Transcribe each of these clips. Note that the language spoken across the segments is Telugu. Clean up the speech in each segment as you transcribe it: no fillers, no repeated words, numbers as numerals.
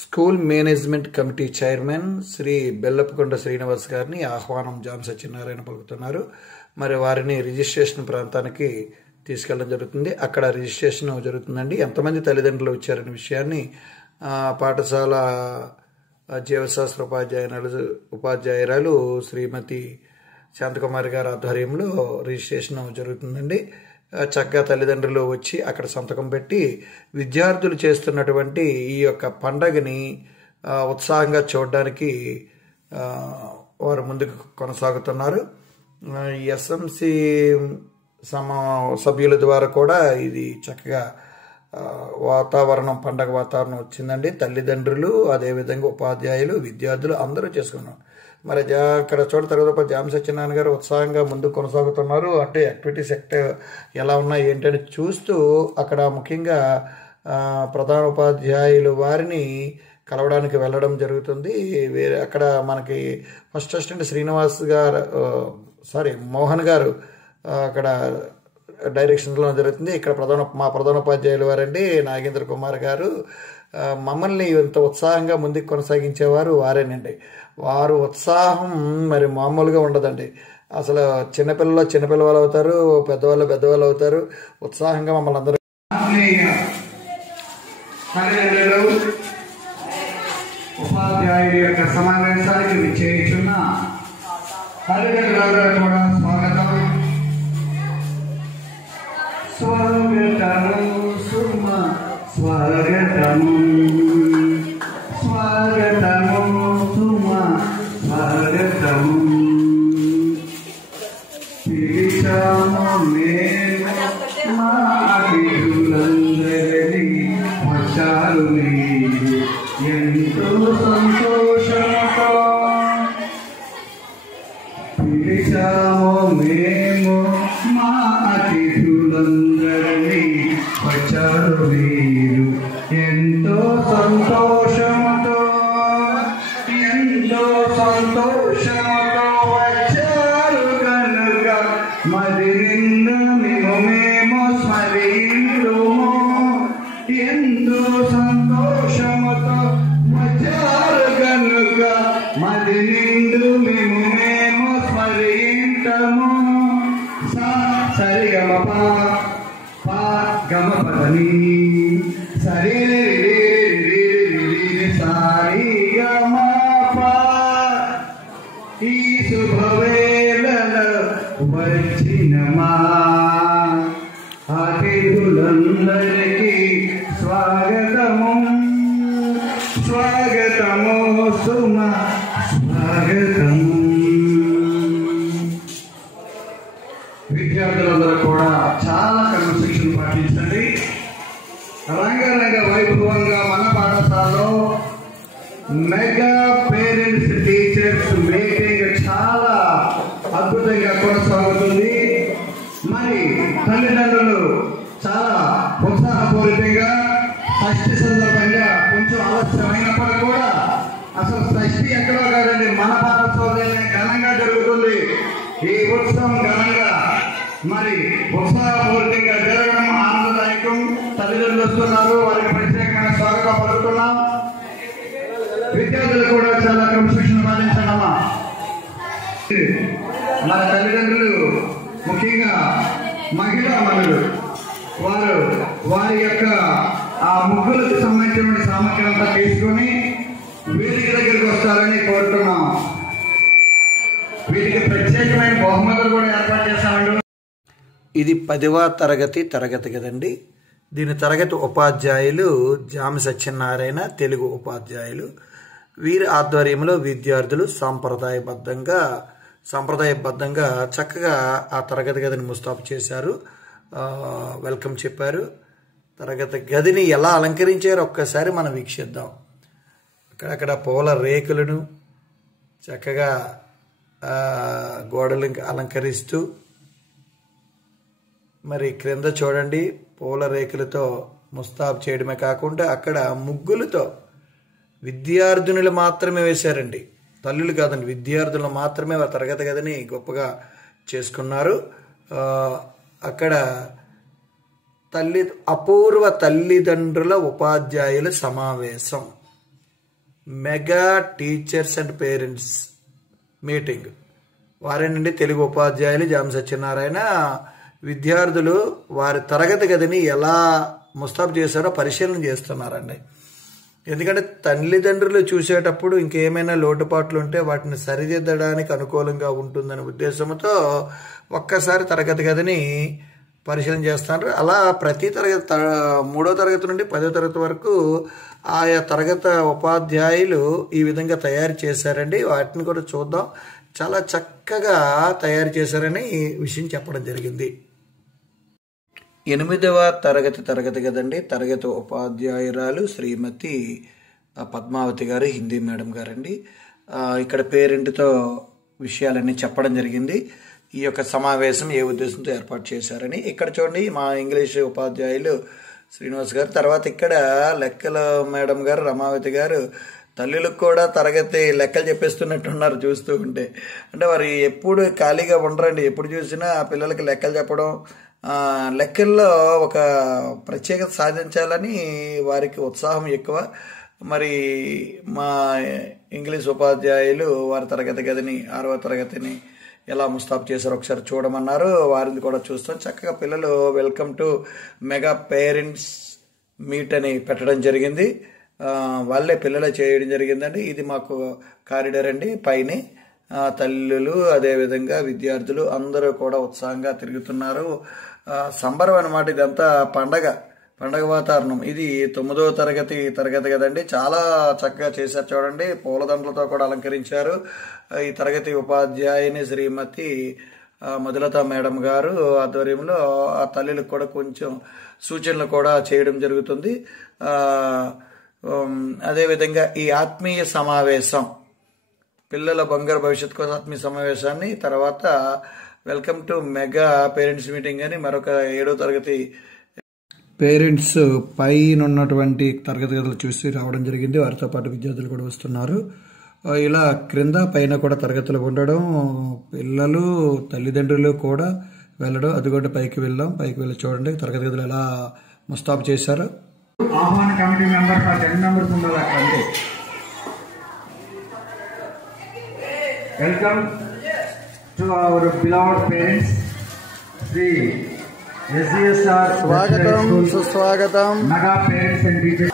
School management committee chairman Shri Bellapukonda Srinivas గారిని ఆహ్వానం జామ్ సత్యనారాయణ పలుకుతున్నారు. మరి వారిని రిజిస్ట్రేషన్ ప్రాంతానికి తీసుకెళ్ళడం జరుగుతుంది. అక్కడ రిజిస్ట్రేషన్ జరుగుతుందండి. ఎంతమంది తల్లిదండ్రులు వచ్చారనే విషయాన్ని పాఠశాల జీవశాస్త్ర ఉపాధ్యాయురాలు శ్రీమతి శాంతకుమారి గారి ఆధ్వర్యంలో రిజిస్ట్రేషన్ జరుగుతుందండి. చక్కగా తల్లిదండ్రులు వచ్చి అక్కడ సంతకం పెట్టి విద్యార్థులు చేస్తున్నటువంటి ఈ యొక్క పండగని ఉత్సాహంగా చూడడానికి వారు ముందుకు కొనసాగుతున్నారు. ఎస్ఎంసి సభ్యుల ద్వారా కూడా ఇది చక్కగా పండగ వాతావరణం వచ్చిందండి. తల్లిదండ్రులు, అదేవిధంగా ఉపాధ్యాయులు, విద్యార్థులు అందరూ చేసుకున్నారు. మరి అక్కడ చోట తరగతి జామ్ సత్యనారాయణ గారు ఉత్సాహంగా ముందుకు కొనసాగుతున్నారు. అంటే యాక్టివిటీస్ ఎలా ఉన్నాయి ఏంటని చూస్తూ అక్కడ ముఖ్యంగా ప్రధాన ఉపాధ్యాయులు వారిని కలవడానికి వెళ్ళడం జరుగుతుంది. అక్కడ మనకి ఫస్ట్ అసిస్టెంట్ శ్రీనివాస్ గారు మోహన్ గారు అక్కడ డైరెక్షన్లో జరుగుతుంది. ఇక్కడ మా ప్రధాన ఉపాధ్యాయులు వారండి నాగేంద్ర కుమార్ గారు. మమ్మల్ని ఇంత ఉత్సాహంగా ముందుకు కొనసాగించేవారు వారేనండి. వారు ఉత్సాహం మరి మామూలుగా ఉండదండి. అసలు చిన్నపిల్లలు అవుతారు, పెద్దవాళ్ళు అవుతారు. ఉత్సాహంగా మమ్మల్ని అందరూ ఉపాధ్యాయుల యొక్క సమావేశానికి విచ్చేయుచున్న తల్లిదండ్రులందరూ కూడా స్వాగతం. స్వాగతము సుమ స్వాగతము, స్వాగతము సుమ స్వాగతము. పిలిచాము మేము మా అతిథులందరినీ, వచ్చారు మీరు ఎంతో సంతోషంతో. పిలిచాము మేము మా అతిథులందరినీ, వచ్చారు మీరు ఎంతో సంతోషంతో. ఎంతో సంతోషంతో వచ్చారు కనుక మరి నిన్ను మేము స్మరించుము. ఎంతో సంతోషముతో వచ్చారు కనుక మరి నిన్ను మేము స్మరించము. సరిగమ గమపదని సరి సారిగమ ఈ శుభవేళలో వచ్చిన మా అతిథులందరికీ స్వాగతము. స్వాగతము సుమ స్వాగతము. విద్యార్థులందరూ కూడా చాలా క్రమశిక్షణ పాటించండి. రంగరంగ వైభవంగా మన పాఠశాలలో మెగా పేరెంట్స్ టీచర్స్ మీటింగ్ చాలా అద్భుతంగా కొనసాగుతుంది. మరి తల్లిదండ్రులు చాలా ఉత్సాహపూరితంగా షష్ఠి సందర్భంగా కొంచెం ఆలస్యమైనప్పుడు కూడా అసలు షష్ఠి ఎక్కడో కాదండి, మన పాఠశాలలోనే ఘనంగా జరుగుతుంది. ఈ ఉత్సవం ఘనంగా మరి ఉత్సాహపూరితంగా జరగడం ఆనందదాయకం. తల్లిదండ్రులు వస్తున్నారు, వారికి ప్రత్యేకమైన స్వాగతం పలుకుతున్నాం. విద్యార్థులు కూడా చాలా క్రమశిక్షణ పాటించడమా. మన తల్లిదండ్రులు ముఖ్యంగా మహిళా మనులు వారి యొక్క ఆ ముగ్గులకు సంబంధించిన సామగ్రి అంతా తీసుకొని వేదిక దగ్గరికి వస్తారని కోరుతున్నాం. వీటికి ప్రత్యేకమైన బహుమతులు కూడా ఏర్పాటు చేస్తామండి. ఇది 10వ తరగతి కదండి. దీని తరగతి ఉపాధ్యాయులు జామ్ సత్యనారాయణ, తెలుగు ఉపాధ్యాయులు. వీరి ఆధ్వర్యంలో విద్యార్థులు సాంప్రదాయబద్ధంగా చక్కగా ఆ తరగతి గదిని ముస్తాబు చేశారు, వెల్కమ్ చెప్పారు. తరగతి గదిని ఎలా అలంకరించారో ఒక్కసారి మనం వీక్షిద్దాం. అక్కడక్కడ పూల రేకులను చక్కగా గోడలను అలంకరిస్తూ, మరి క్రింద చూడండి పూల రేకులతో ముస్తాబు చేయడమే కాకుండా అక్కడ ముగ్గులతో విద్యార్థినులు మాత్రమే వేశారండి, తల్లులు కాదండి, విద్యార్థులు మాత్రమే తరగతి గదిని గొప్పగా చేసుకున్నారు. అక్కడ అపూర్వ తల్లిదండ్రుల ఉపాధ్యాయుల సమావేశం mega teachers and parents meeting. వారేనండి తెలుగు ఉపాధ్యాయులు జామ సత్యనారాయణ. విద్యార్థులు వారి తరగతి గదిని ఎలా ముస్తాబు చేశారో పరిశీలన చేస్తున్నారండి. ఎందుకంటే తల్లిదండ్రులు చూసేటప్పుడు ఇంకేమైనా లోటుపాట్లు ఉంటే వాటిని సరిదిద్దడానికి అనుకూలంగా ఉంటుందనే ఉద్దేశంతో ఒక్కసారి తరగతి గదిని పరిశీలన చేస్తున్నారు. అలా ప్రతి తరగతి 3వ తరగతి నుండి 10వ తరగతి వరకు ఆయా తరగతి ఉపాధ్యాయులు ఈ విధంగా తయారు చేశారండి. వాటిని కూడా చూద్దాం. చాలా చక్కగా తయారు చేశారని ఈ విషయం చెప్పడం జరిగింది. 8వ తరగతి కదండి. తరగతి ఉపాధ్యాయురాలు శ్రీమతి పద్మావతి గారు, హిందీ మేడం గారండి. ఇక్కడ పేరెంట్తో విషయాలన్నీ చెప్పడం జరిగింది. ఈ యొక్క సమావేశం ఏ ఉద్దేశంతో ఏర్పాటు చేశారని. ఇక్కడ చూడండి మా ఇంగ్లీష్ ఉపాధ్యాయులు శ్రీనివాస్ గారు. తర్వాత ఇక్కడ లెక్కల మేడం గారు రమావతి గారు. తల్లులకు కూడా తరగతి లెక్కలు చెప్పేస్తున్నట్టున్నారు చూస్తూ ఉంటే. అంటే వారు ఎప్పుడు ఖాళీగా ఉండరండి. ఎప్పుడు చూసినా పిల్లలకి లెక్కలు చెప్పడం, లెక్కల్లో ఒక ప్రత్యేకత సాధించాలని వారికి ఉత్సాహం ఎక్కువ. మరి మా ఇంగ్లీష్ ఉపాధ్యాయులు వారి తరగతి గదిని 6వ తరగతిని ఎలా ముస్తాబు చేశారో ఒకసారి చూడమన్నారు. వారిని కూడా చూస్తాం. చక్కగా పిల్లలు welcome to mega parents meet అని పెట్టడం జరిగింది. వాళ్ళే పిల్లలే చేయడం జరిగిందండి. ఇది మాకు కారిడార్ అండి. పైన తల్లులు అదేవిధంగా విద్యార్థులు అందరూ కూడా ఉత్సాహంగా తిరుగుతున్నారు. సంబరం అన్నమాట. ఇదంతా పండగ వాతావరణం. ఇది 9వ తరగతి కదండి. చాలా చక్కగా చేశారు చూడండి. పూలదండలతో కూడా అలంకరించారు. ఈ తరగతి ఉపాధ్యాయుని శ్రీమతి మధులత మేడం గారు ఆధ్వర్యంలో ఆ తల్లులకు కూడా కొంచెం సూచనలు కూడా చేయడం జరుగుతుంది. అదేవిధంగా ఈ ఆత్మీయ సమావేశం, పిల్లల బంగారు భవిష్యత్తు కోసం ఆత్మీయ సమావేశాన్ని, తర్వాత welcome to mega parents meeting అని మరొక 7వ తరగతి పేరెంట్స్ పైన ఉన్నటువంటి తరగతి గదులు చూసి రావడం జరిగింది. వారితో పాటు విద్యార్థులు కూడా వస్తున్నారు. ఇలా క్రింద పైన కూడా తరగతులు ఉండడం, పిల్లలు తల్లిదండ్రులు కూడా వెళ్ళడం. అదిగోండి పైకి వెళ్ళి చూడండి తరగతి గదులు ఎలా ముస్తాబు చేశారు. ఆహ్వాన కమిటీ మెంబర్స్ 10 మెంబర్స్ ఉండాలి అక్కడ. Welcome to our beloved parents. Shri SGSR స్వాగతం, సుస్వాగతం. మెగా పేరెంట్స్ అండ్ టీచర్స్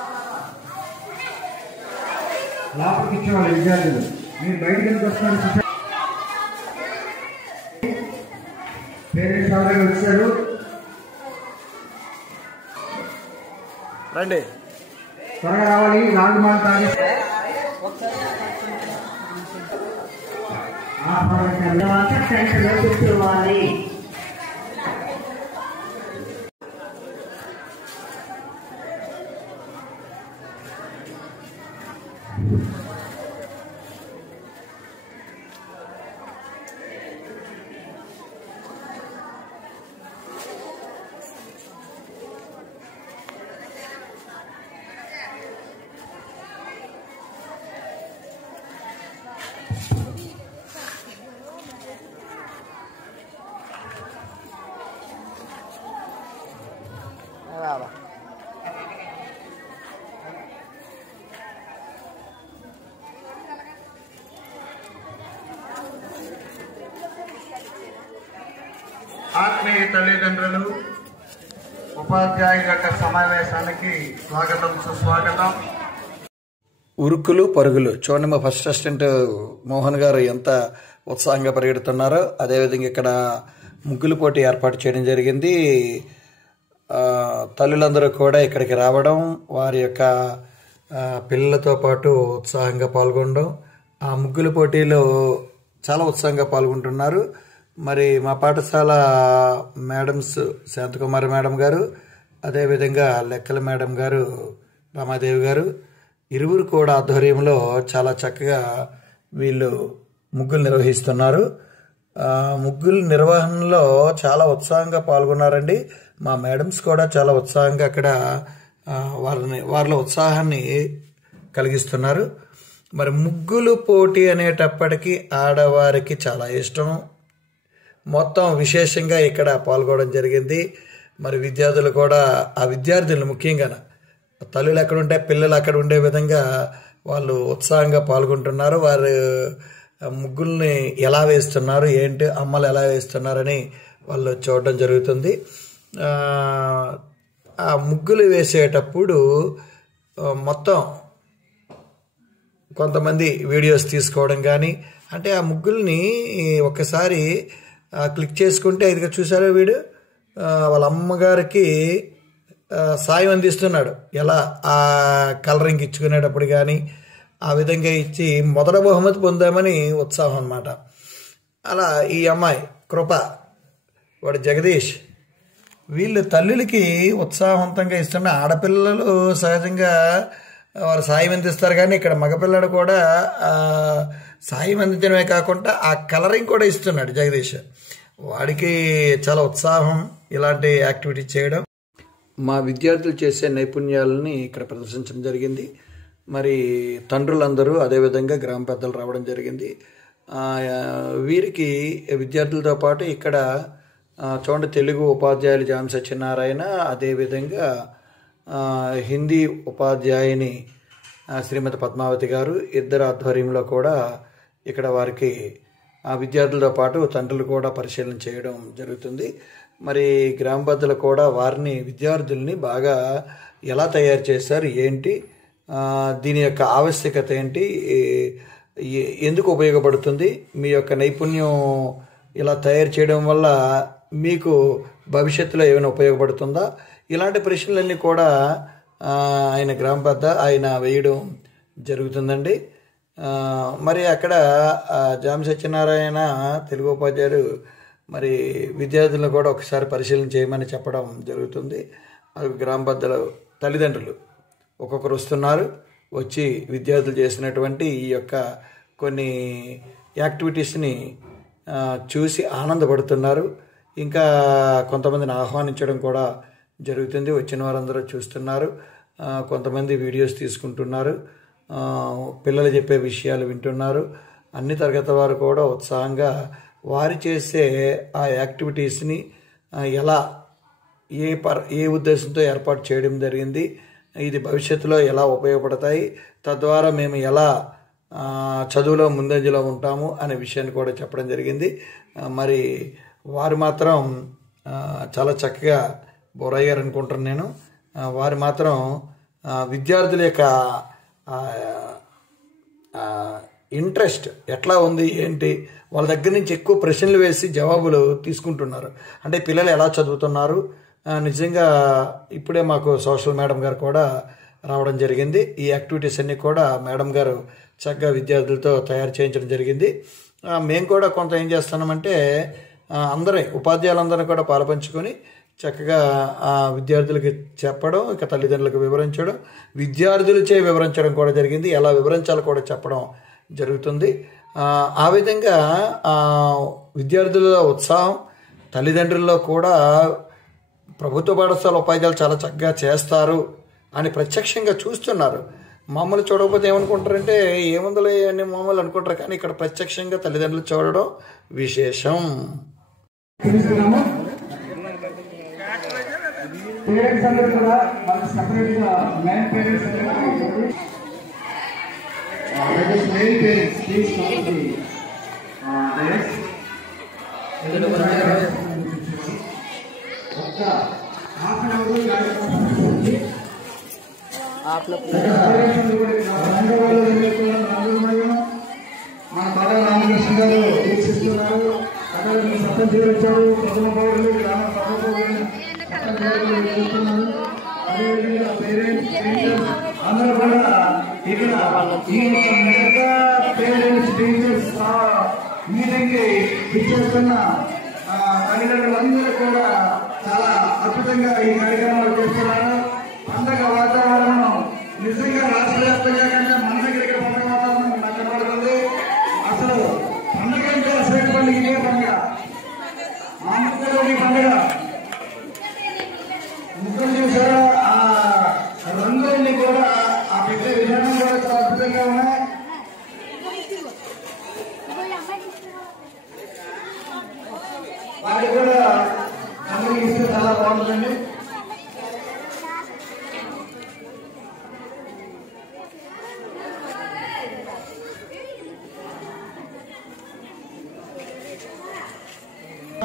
లోపలికి ఇచ్చేవాళ్ళు విద్యార్థులు. మీరు బయటికి ఎందుకు వస్తున్నారు? పేరెంట్స్ ఎవరైనా వచ్చారు రండి, త్వరగా రావాలి. రాజమాన్ తాగి కూర్చోవాలి. ఆత్మీయ తల్లిదండ్రులు ఉపాధ్యాయుల యొక్క సమావేశానికి స్వాగతం, సుస్వాగతం. ఉరుకులు పరుగులు చూడండి. మా ఫస్ట్ అసిస్టెంట్ మోహన్ గారు ఎంత ఉత్సాహంగా పరిగెడుతున్నారో. అదేవిధంగా ఇక్కడ ముగ్గులు పోటీ ఏర్పాటు చేయడం జరిగింది. తల్లులందరూ కూడా ఇక్కడికి రావడం, వారి యొక్క పిల్లలతో పాటు ఉత్సాహంగా పాల్గొనడం. ఆ ముగ్గుల పోటీలో చాలా ఉత్సాహంగా పాల్గొంటున్నారు. మరి మా పాఠశాల మేడమ్స్ శాంతకుమారి మేడం గారు, అదేవిధంగా లెక్కల మేడం గారు రమాదేవి గారు, ఇరువురు కూడా ఆధ్వర్యంలో చాలా చక్కగా వీళ్ళు ముగ్గులు నిర్వహిస్తున్నారు. ముగ్గుల నిర్వహణలో చాలా ఉత్సాహంగా పాల్గొన్నారండి. మా మేడమ్స్ కూడా చాలా ఉత్సాహంగా అక్కడ వారిలో ఉత్సాహాన్ని కలిగిస్తున్నారు. మరి ముగ్గులు పోటీ అనేటప్పటికీ ఆడవారికి చాలా ఇష్టం. మొత్తం విశేషంగా ఇక్కడ పాల్గొనడం జరిగింది. మరి విద్యార్థులు కూడా, ఆ విద్యార్థులు ముఖ్యంగా తల్లులు ఎక్కడ ఉంటే పిల్లలు అక్కడ ఉండే విధంగా వాళ్ళు ఉత్సాహంగా పాల్గొంటున్నారు. వారు ముగ్గుల్ని ఎలా వేస్తున్నారు, ఏంటి అమ్మలు ఎలా వేస్తున్నారని వాళ్ళు చూడడం జరుగుతుంది. ఆ ముగ్గులు వేసేటప్పుడు మొత్తం కొంతమంది వీడియోస్ తీసుకోవడం కానీ, అంటే ఆ ముగ్గుల్ని ఒక్కసారి క్లిక్ చేసుకుంటే ఇదిగా చూసారో వీడు వాళ్ళ అమ్మగారికి సాయం అందిస్తున్నాడు. ఎలా ఆ కలరింగ్ ఇచ్చుకునేటప్పుడు కానీ ఆ విధంగా ఇచ్చి మొదటి బహుమతి పొందామని ఉత్సాహం అన్నమాట. అలా ఈ అమ్మాయి కృప, వాడు జగదీష్, వీళ్ళు తల్లులకి ఉత్సాహవంతంగా ఇస్తున్న ఆడపిల్లలు సహజంగా వారు సాయం అందిస్తారు. కానీ ఇక్కడ మగపిల్లడు కూడా సాయం అందించడమే కాకుండా ఆ కలరింగ్ కూడా ఇస్తున్నాడు జగదీష్. వాడికి చాలా ఉత్సాహం ఇలాంటి యాక్టివిటీ చేయడం. మా విద్యార్థులు చేసే నైపుణ్యాలని ఇక్కడ ప్రదర్శించడం జరిగింది. మరి తండ్రులందరూ అదేవిధంగా గ్రామ పెద్దలు రావడం జరిగింది. వీరికి విద్యార్థులతో పాటు ఇక్కడ చూడండి తెలుగు ఉపాధ్యాయులు జామ్ సత్యనారాయణ, అదేవిధంగా హిందీ ఉపాధ్యాయుని శ్రీమతి పద్మావతి గారు, ఇద్దరు ఆధ్వర్యంలో కూడా ఇక్కడ వారికి విద్యార్థులతో పాటు తండ్రులు కూడా పరిశీలన చేయడం జరుగుతుంది. మరి గ్రామ పెద్దలు కూడా వారిని విద్యార్థుల్ని బాగా ఎలా తయారు చేశారు, ఏంటి దీని యొక్క ఆవశ్యకత ఏంటి, ఎందుకు ఉపయోగపడుతుంది, మీ యొక్క నైపుణ్యం ఇలా తయారు చేయడం వల్ల మీకు భవిష్యత్తులో ఏమైనా ఉపయోగపడుతుందా, ఇలాంటి ప్రశ్నలన్నీ కూడా ఆయన గ్రామ పెద్ద ఆయన వేయడం జరుగుతుందండి. మరి అక్కడ జామ్ సత్యనారాయణ తెలుగు ఉపాధ్యాయుడు మరి విద్యార్థులను కూడా ఒకసారి పరిశీలన చేయమని చెప్పడం జరుగుతుంది. గ్రామ పెద్దలు తల్లిదండ్రులు ఒక్కొక్కరు వస్తున్నారు, వచ్చి విద్యార్థులు చేసినటువంటి ఈ యొక్క కొన్ని యాక్టివిటీస్ని చూసి ఆనందపడుతున్నారు. ఇంకా కొంతమందిని ఆహ్వానించడం కూడా జరుగుతుంది. వచ్చిన వారందరూ చూస్తున్నారు, కొంతమంది వీడియోస్ తీసుకుంటున్నారు, పిల్లలు చెప్పే విషయాలు వింటున్నారు. అన్ని తరగతి వారు కూడా ఉత్సాహంగా వారు చేసే ఆ యాక్టివిటీస్ని ఎలా ఏ ఉద్దేశంతో ఏర్పాటు చేయడం జరిగింది, ఇది భవిష్యత్తులో ఎలా ఉపయోగపడతాయి, తద్వారా మేము ఎలా చదువులో ముందంజలో ఉంటాము అనే విషయాన్ని కూడా చెప్పడం జరిగింది. మరి వారు మాత్రం చాలా చక్కగా బోరయ్యారు అనుకుంటాను నేను. వారు మాత్రం విద్యార్థుల యొక్క ఇంట్రెస్ట్ ఎట్లా ఉంది ఏంటి, వాళ్ళ దగ్గర నుంచి ఎక్కువ ప్రశ్నలు వేసి జవాబులు తీసుకుంటున్నారు. అంటే పిల్లలు ఎలా చదువుతున్నారు, నిజంగా ఇప్పుడే మాకు సోషల్ మేడం గారు కూడా రావడం జరిగింది. ఈ యాక్టివిటీస్ అన్నీ కూడా మేడం గారు చక్కగా విద్యార్థులతో తయారు చేయించడం జరిగింది. మేము కూడా కొంత ఏం చేస్తున్నామంటే అందరూ ఉపాధ్యాయులందరూ కూడా పాలుపంచుకొని చక్కగా విద్యార్థులకి చెప్పడం, ఇక తల్లిదండ్రులకు వివరించడం, విద్యార్థులచే వివరించడం కూడా జరిగింది. ఎలా వివరించాలో కూడా చెప్పడం జరుగుతుంది. ఆ విధంగా విద్యార్థుల ఉత్సాహం, తల్లిదండ్రుల్లో కూడా ప్రభుత్వ పాఠశాల ఉపాధ్యాయులు చాలా చక్కగా చేస్తారు అని ప్రత్యక్షంగా చూస్తున్నారు. మామూలు చూడకపోతే ఏమనుకుంటారంటే ఏముందలే అని మామూలు అనుకుంటారు, కానీ ఇక్కడ ప్రత్యక్షంగా తల్లిదండ్రులు చూడడం విశేషం. పేరెంట్స్ అందరూ కూడా వాళ్ళకి సపరేట్గా మెయిన్ పేరెంట్స్ మన బాగా రామకృష్ణ గారు వీక్షిస్తున్నారు. అక్కడ సర్పంచ్ గారు వచ్చారు, ప్రథమ పౌరులు గ్రామ సభ్యులు అదేవిధంగా పేరెంట్స్ అందరూ కూడా ఇక్కడ ఈ మెగా పేరెంట్స్ టీచర్స్ మీటింగ్ కి ఇచ్చేస్తున్న తల్లిదండ్రులందరూ కూడా చాలా అద్భుతంగా ఈ కార్యక్రమాలు చేస్తున్నారు. పండగ వాతావరణం నిజంగా రాష్ట్ర వ్యాప్తంగా కంటే మన దగ్గర పండగ వాతావరణం నాకు కనబడుతుంది. అసలు పండుగ అంటే అసలు పండుగ ఇదే పండుగ, మామూలుగా పండుగ ముగ్గురు చూసారా, ఆ రంగులన్నీ కూడా ఆ పెట్టే విధానం కూడా చాలా అద్భుతంగా ఉన్నాయి. వాటి కూడా అందరికి ఇస్తే చాలా బాగుంటుందండి.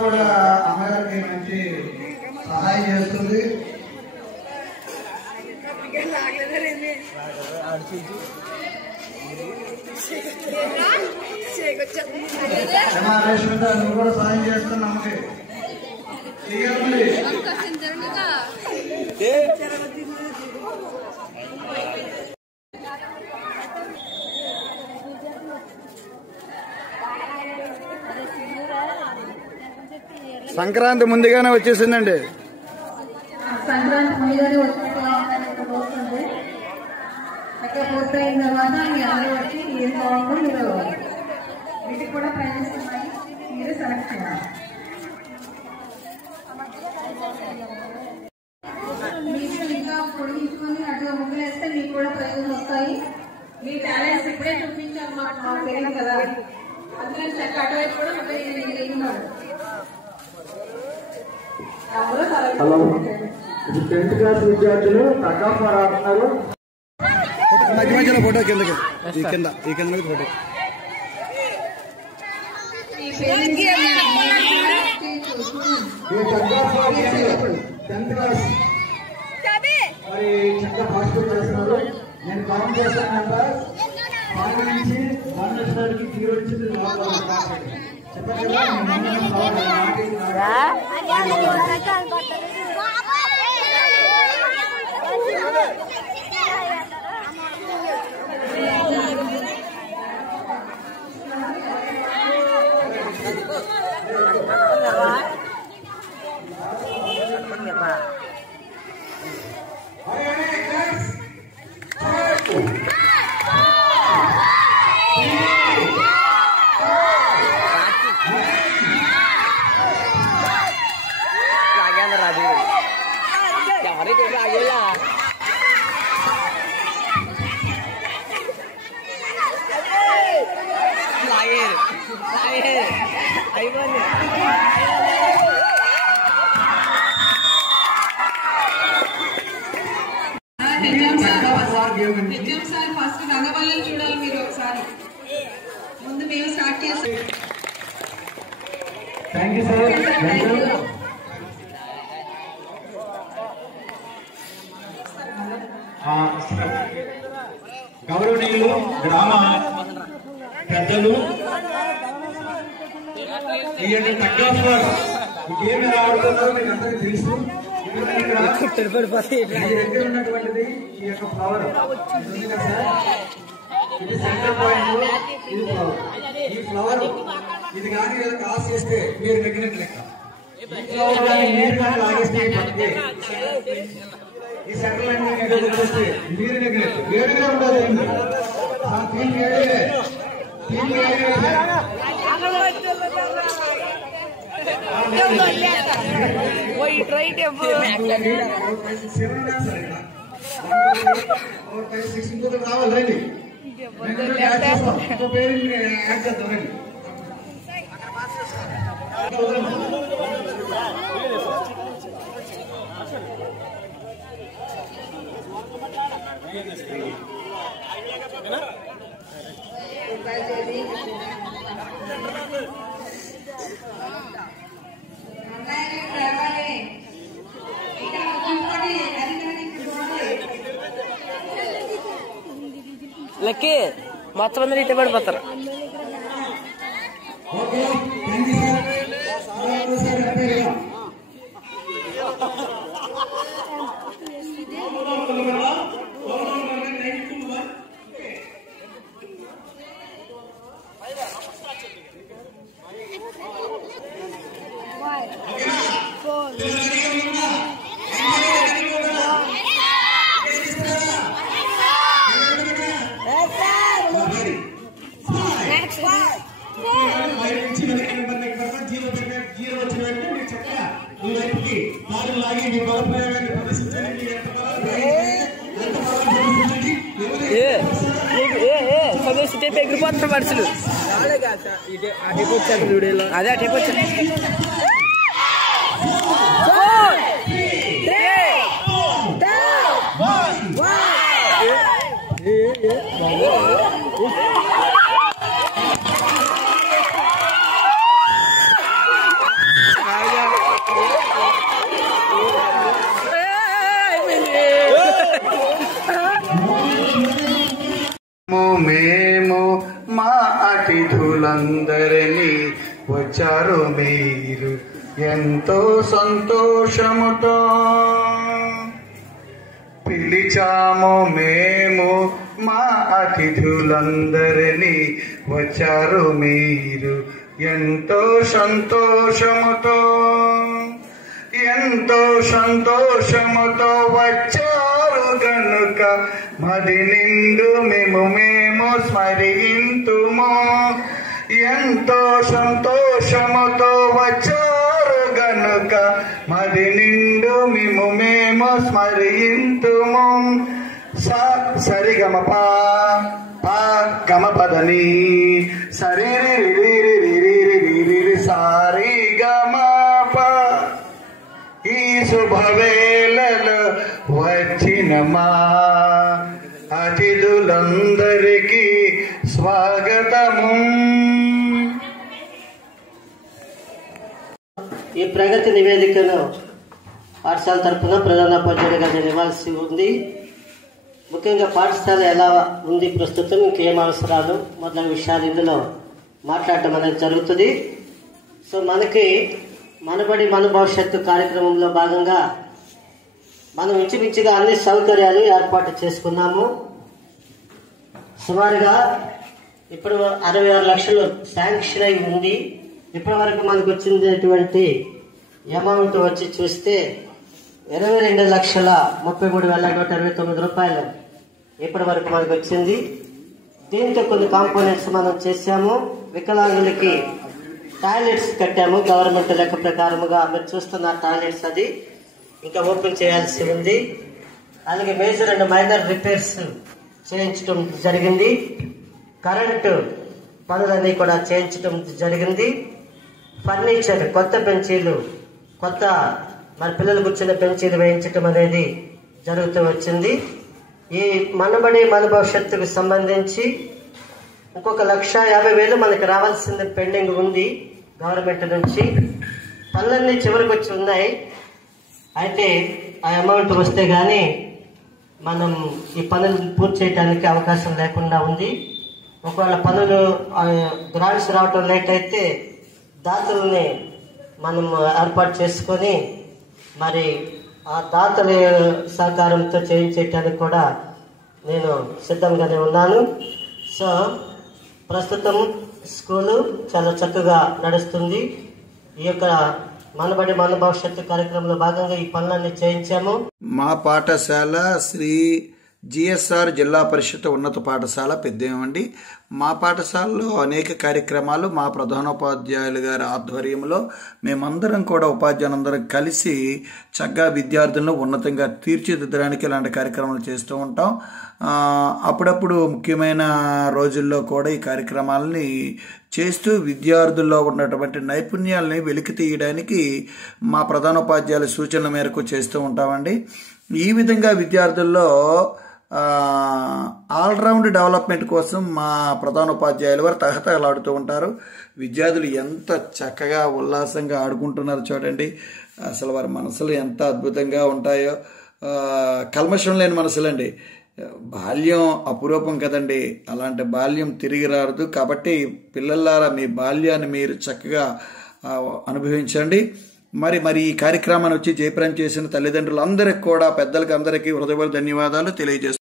కూడా అమ్మగారికి మంచి సహాయం చేస్తుంది. రేష్మిత నువ్వు కూడా సహాయం చేస్తున్నా అమ్మకి చెయ్యాలి. సంక్రాంతి ముందుగానే వచ్చేసిందండి. సంక్రాంతి ముందుగానే వచ్చినట్టు అక్కడ పూర్తయిన తర్వాత మీ అందరూ వచ్చి ఏం బాగుందో మీరు వీటికి కూడా ప్రైజెస్ ఉన్నాయి, మీరే సెలెక్ట్ చేయాలి. మీరు ఇంకా పొడిగించుకొని అటుగా ముగ్గులు వేస్తే మీకు కూడా ప్రైజెస్ వస్తాయి. మీ టాలెంట్స్ ఇప్పుడే చూపించారు మాకు తెలియదు కదా, అందుకని చక్క అటువైపు కూడా ఉన్నారు. హలో, ఇది 10th క్లాస్ విద్యార్థులు తగ్గ ఆడుతున్నారు. మధ్య మధ్యలో ఫోటో కిందకి ఈ కింద ఫోటో. మరి చక్కగా పార్టిసిపేట్ చేస్తున్నారు. నేను కౌంట్ చేస్తానంట. 1 నుంచి 1 వచ్చేసరికి 0 వచ్చింది. చెప్పండి సార్ ఫస్ట్ రంగవల్లిని చూడాలి మీరు ఒకసారి. ముందు మేము స్టార్ట్ చేస్తాం. Thank you sir. గౌరవనీయులు గ్రామ పెద్దలు, ఈ యొక్క తగ్గఫర్ గేమ్ ఎలా ఆడుతుందో మీకు అందరికీ తెలుసు. ఉన్నటువంటిది ఈ యొక్క ఫ్లవర్ ఇది సెంటర్ పాయింట్. ఇది ఫ్లవర్. ఈ ఫ్లవర్ ఇది కానీ ఏదో క్రాస్ చేస్తే మీరు నెగ్గినట్టు లెక్క. మీరు కానీ లాగేస్తే ఈ సెంటర్ లైన్ వస్తే మీరు నెగ్గినట్టు. ఏడుగా ఉండాలి. టీం ఏడే. రావాలి రండి. పేరు యాడ్ చేద్దాం రండి. లక్కీ మొత్తం అందరూ ఇట్టే పడిపోతారు. ఎగిరిపోతున్న మనుషులు అదే అటేపు వచ్చారు. మేము మా అతిథులందరినీ వచ్చారు మీరు ఎంతో సంతోషముతో. పిలిచాము మేము మా అతిథులందరినీ వచ్చారు మీరు ఎంతో సంతోషముతో. ఎంతో సంతోషముతో వచ్చారు గనుక మది నిండు మేము స్మరింతుము. ఎంతో సంతోషముతో వచ్చారు గనుక మది నిండు మేము స్మరింతుము. సరిగమ పా గమ పదని సరి సారి గమ ప. ఈ శుభవేళలో వచ్చిన మా అతిథులందరికీ స్వాగతము. ఈ ప్రగతి నివేదికను పాఠశాల తరఫున ప్రధానోపాధ్యాయుడిగా నేను ఇవ్వాల్సి ఉంది. ముఖ్యంగా పాఠశాల ఎలా ఉంది ప్రస్తుతం, ఇంకేం అవసరాలు మొదలైన విషయాలు ఇందులో మాట్లాడటం అనేది జరుగుతుంది. సో మనకి మనబడి మన భవిష్యత్తు కార్యక్రమంలో భాగంగా మనం ఇంచుమించుగా అన్ని సౌకర్యాలు ఏర్పాటు చేసుకున్నాము. సుమారుగా ఇప్పుడు 66 లక్షలు శాంక్షన్ అయి ఉంది. ఇప్పటి వరకు మనకు వచ్చినటువంటి అమౌంట్ వచ్చి చూస్తే 22,33,129 రూపాయలు ఇప్పటి వరకు మనకు వచ్చింది. దీంతో కొన్ని కాంపోనెంట్స్ మనం చేశాము. వికలాంగులకి టాయిలెట్స్ కట్టాము గవర్నమెంట్ లెక్క ప్రకారముగా. మీరు చూస్తున్న టాయిలెట్స్ అది ఇంకా ఓపెన్ చేయాల్సి ఉంది. అలాగే మేజర్ అండ్ మైనర్ రిపేర్స్ చేయించడం జరిగింది. కరెంటు పనులన్నీ కూడా చేయించడం జరిగింది. ఫర్నిచర్, కొత్త బెంచీలు, కొత్త మన పిల్లలు కూర్చున్న బెంచీలు వేయించడం అనేది జరుగుతూ వచ్చింది. ఈ మనబడి మన భవిష్యత్తుకు సంబంధించి ఇంకొక 1,50,000 మనకి రావాల్సింది పెండింగ్ ఉంది గవర్నమెంట్ నుంచి. పనులన్నీ చివరికి వచ్చి ఉన్నాయి. అయితే ఆ అమౌంట్ వస్తే కానీ మనం ఈ పనులు పూర్తి చేయడానికి అవకాశం లేకుండా ఉంది. ఒకవేళ పనులు గ్రాంట్స్ రావటం లేట్ అయితే దాతల్ని మనం ఏర్పాటు చేసుకొని మరి ఆ దాతల సహకారంతో చేయించేయటానికి కూడా నేను సిద్ధంగానే ఉన్నాను. సో ప్రస్తుతం స్కూలు చాలా చక్కగా నడుస్తుంది. ఈ యొక్క మనబడి మన భవిష్యత్తు కార్యక్రమంలో భాగంగా ఈ పనులన్నీ చేయించాము. మా పాఠశాల శ్రీ జిఎస్ఆర్ జిల్లా పరిషత్ ఉన్నత పాఠశాల పెద్దేమండి. మా పాఠశాలలో అనేక కార్యక్రమాలు మా ప్రధానోపాధ్యాయులు గారి ఆధ్వర్యంలో మేమందరం కూడా ఉపాధ్యాయులందరం కలిసి చక్కగా విద్యార్థులను ఉన్నతంగా తీర్చిదిద్దడానికి ఇలాంటి కార్యక్రమాలు చేస్తూ ఉంటాం. అప్పుడప్పుడు ముఖ్యమైన రోజుల్లో కూడా ఈ కార్యక్రమాలని చేస్తూ విద్యార్థుల్లో ఉన్నటువంటి నైపుణ్యాలని వెలికి తీయడానికి మా ప్రధానోపాధ్యాయుల సూచనల మేరకు చేస్తూ ఉంటామండి. ఈ విధంగా విద్యార్థుల్లో ఆల్రౌండ్ డెవలప్మెంట్ కోసం మా ప్రధానోపాధ్యాయులు వారు తహతహలాడుతూ ఉంటారు. విద్యార్థులు ఎంత చక్కగా ఉల్లాసంగా ఆడుకుంటున్నారో చూడండి. అసలు వారి మనసులు ఎంత అద్భుతంగా ఉంటాయో. కల్మషం లేని మనసులండి. బాల్యం అపురూపం కదండి. అలాంటి బాల్యం తిరిగి రాదు. కాబట్టి పిల్లలారా మీ బాల్యాన్ని మీరు చక్కగా అనుభవించండి. మరి ఈ కార్యక్రమాన్ని వచ్చి జయప్రదం చేసిన తల్లిదండ్రులందరికీ కూడా పెద్దలకి అందరికీ హృదయపూర్వక ధన్యవాదాలు తెలియజేస్తున్నాను.